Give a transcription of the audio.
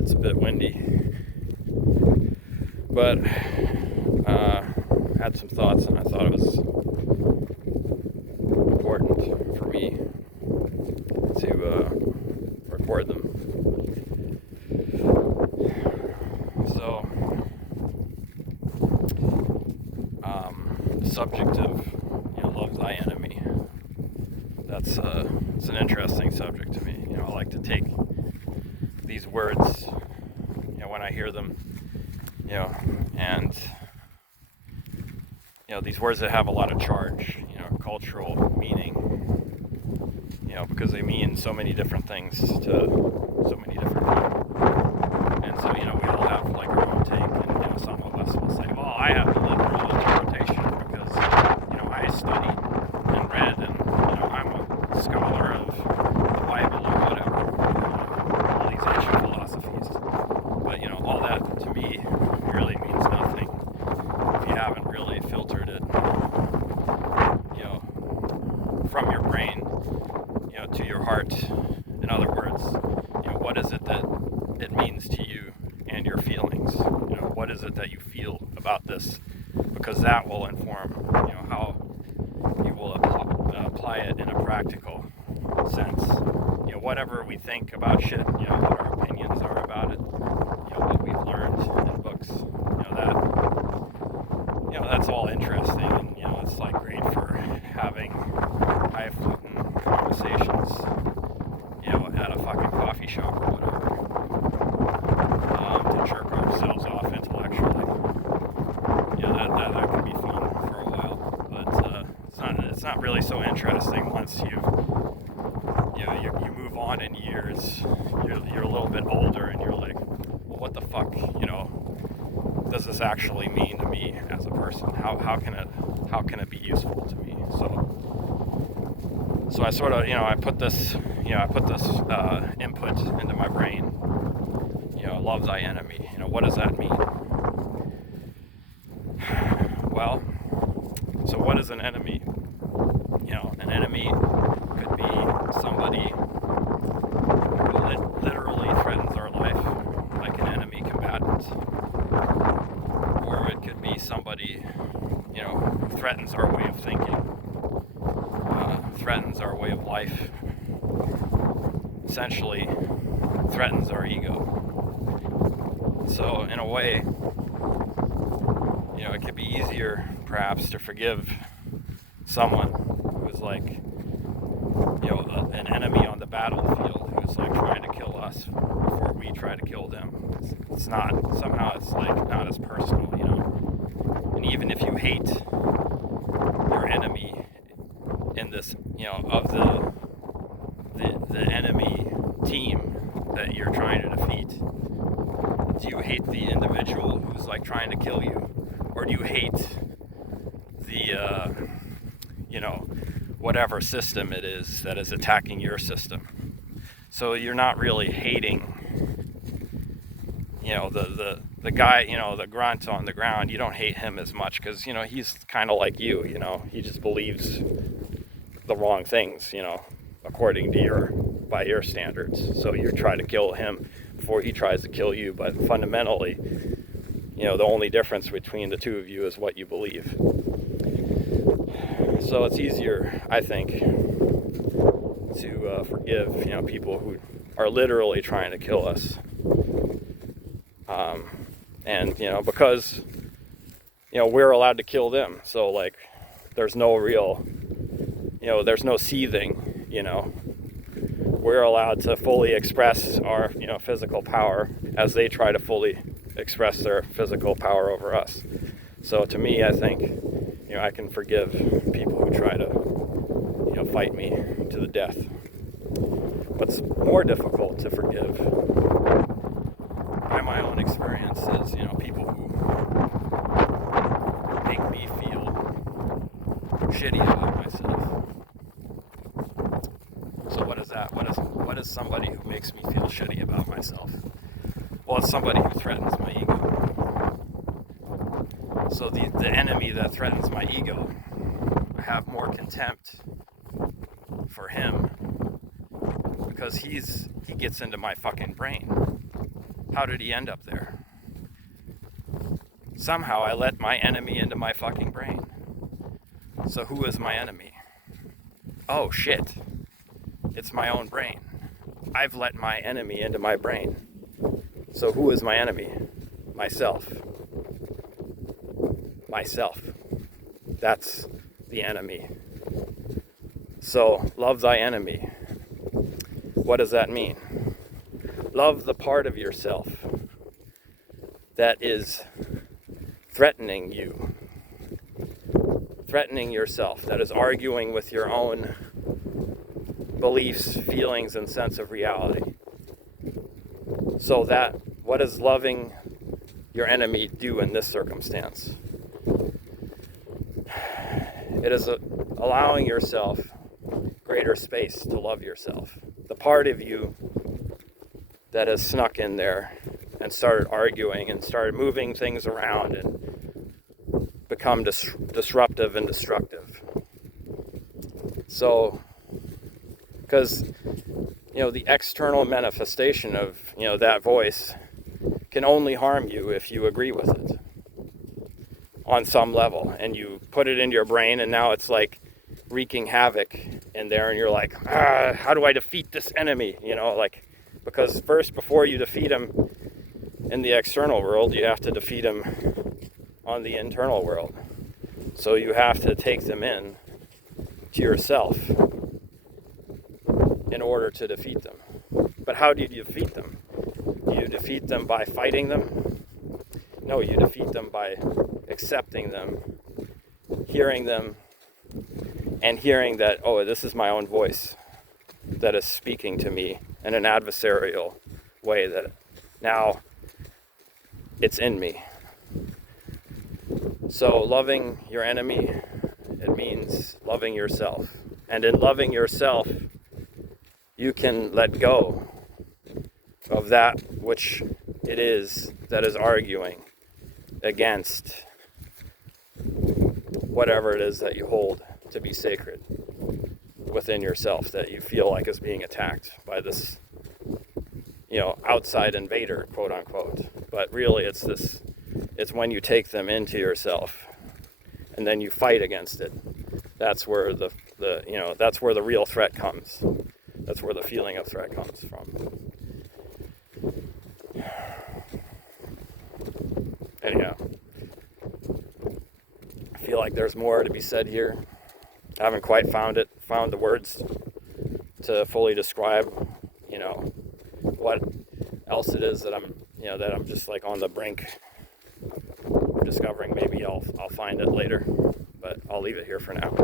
it's a bit windy. But had some thoughts, and I thought it was important for me to record them. So, the subject of love thy enemy. That's it's an interesting subject to me. I like to take these words, when I hear them, and these words that have a lot of charge, cultural meaning, because they mean so many different things to so many different people. And so, we all have like our own take, and some of us will say, well, I have the literal interpretation because, I studied and read, and, I'm a scholar of the Bible or whatever, all these ancient philosophies. But, all that to me really means nothing if you haven't really filtered it, from your brain, to your heart. In other words, what is it that it means to you and your feelings? What is it that you feel about this? Because that will inform, how you will apply it in a practical sense. Whatever we think about shit, what our opinions are about it, what we've learned in books, that's all interesting, and it's like great for having high-floating conversations, at a fucking coffee shop or whatever, to jerk ourselves off intellectually. That can be fun for a while, but it's not really so interesting once you move on in years. You're a little bit older, and you're like, well, what the fuck, does this actually mean to me as a person? How can it be useful to me? So I sort of, I put this input into my brain. Love thy enemy. What does that mean? Well, so what is an enemy? An enemy could be somebody who literally threatens our life, like an enemy combatant. Or it could be somebody, who threatens our way of thinking, threatens our way of life, essentially threatens our ego. So in a way, it could be easier perhaps to forgive someone who is like, an enemy on the battlefield who's like trying to kill us before we try to kill them. It's not, somehow it's like not as personal, and even if you hate your enemy in this, of the enemy team that you're trying to defeat, do you hate the individual who's like trying to kill you, or do you hate the whatever system it is that is attacking your system? So you're not really hating, the guy, the grunt on the ground. You don't hate him as much because, he's kind of like you, he just believes the wrong things, according to by your standards. So you try to kill him before he tries to kill you, but fundamentally, the only difference between the two of you is what you believe. So it's easier, I think, to forgive, people who are literally trying to kill us. And, because, we're allowed to kill them. So, like, there's no real, there's no seething, We're allowed to fully express our, physical power as they try to fully express their physical power over us. So to me, I think, I can forgive people who try to, fight me to the death. What's more difficult to forgive, by my own experience, is, people who make me feel shitty about myself. So what is that? What is somebody who makes me feel shitty about myself? Well, it's somebody who threatens my ego. So the enemy that threatens my ego, I have more contempt for him because he gets into my fucking brain. How did he end up there? Somehow I let my enemy into my fucking brain. So who is my enemy? Oh shit. It's my own brain. I've let my enemy into my brain. So who is my enemy? Myself. Myself. That's the enemy. So love thy enemy. What does that mean? Love the part of yourself that is threatening you. Threatening yourself, that is arguing with your own beliefs, feelings, and sense of reality. So that, what does loving your enemy do in this circumstance? It is allowing yourself greater space to love yourself. The part of you that has snuck in there and started arguing and started moving things around and become disruptive and destructive. So, because, the external manifestation of, that voice can only harm you if you agree with it on some level. And you put it into your brain and now it's like wreaking havoc in there and you're like, how do I defeat this enemy? Because first, before you defeat him in the external world, you have to defeat him on the internal world. So you have to take them in to yourself in order to defeat them. But how do you defeat them? Do you defeat them by fighting them? No, you defeat them by accepting them, hearing them, and hearing that, oh, this is my own voice that is speaking to me in an adversarial way, that now it's in me. So loving your enemy, it means loving yourself. And in loving yourself, you can let go of that which it is that is arguing against whatever it is that you hold to be sacred within yourself, that you feel like is being attacked by this, outside invader, quote unquote. But really it's when you take them into yourself and then you fight against it. That's where that's where the real threat comes. That's where the feeling of threat comes from. Anyhow, I feel like there's more to be said here. I haven't quite found the words to fully describe, what else it is that I'm just like on the brink of discovering. Maybe I'll find it later, but I'll leave it here for now.